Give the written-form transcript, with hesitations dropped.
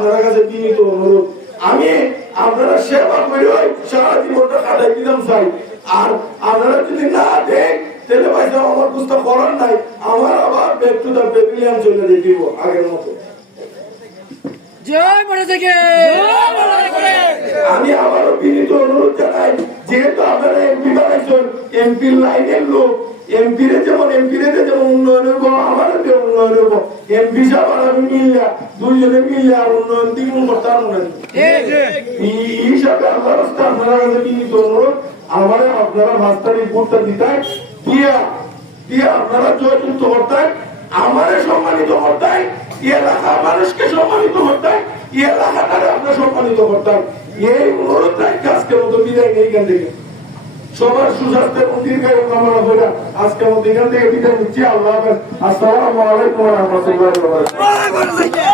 আপনারা কাছে বিনীত অনুরোধ, আমি আপনারা সেবা করে সারা জীবনটা কাটাই দিতাম চাই। আর আপনারা যদি না দেখ তাহলে ভাইসা আমার বুঝতে করার নাই, আমার আবার ব্যাক টু দ্য প্যাভিলিয়ন চলে যেতে আগের মতো। আমি আবারও বিনীত অনুরোধ জানাই, যেহেতু আপনারা এমপি বানাইছেন, এমপির লাইনের লোক, এমপিরে যেমন উন্নয়ন হইব, আমারও উন্নয়ন হইব। এমপি সাহেব আর আমি মিললা, দুইজনে মিললে আর উন্নয়ন দ্বিগুণ করতে পারবো না। এই হিসাবে আল্লাহ রাস্তায় আপনারা কাছে বিনীত অনুরোধ, আমার আপনারা 5 তারিখ ভোটটা দিতেন, দিয়ে আপনারা জয়যুক্ত করতেন, আমারে সম্মানিত করতেন, এলাকার মানুষকে সম্মানিত করতেন, এলাকাটারে আপনার সম্মানিত করতেন। এই অনুরোধ রাখি আজকের মতো বিদায় নেই এখান থেকে। সবার সুস্বাস্থ্যের দীর্ঘায়ু কামনা করে আজকের মতো এখান থেকে বিদায় নিচ্ছি। আল্লাহ হাফেজ। আসসালামু আলাইকুম ওয়া রাহমাতুল্লাহি ওয়া বারাকাতুহু।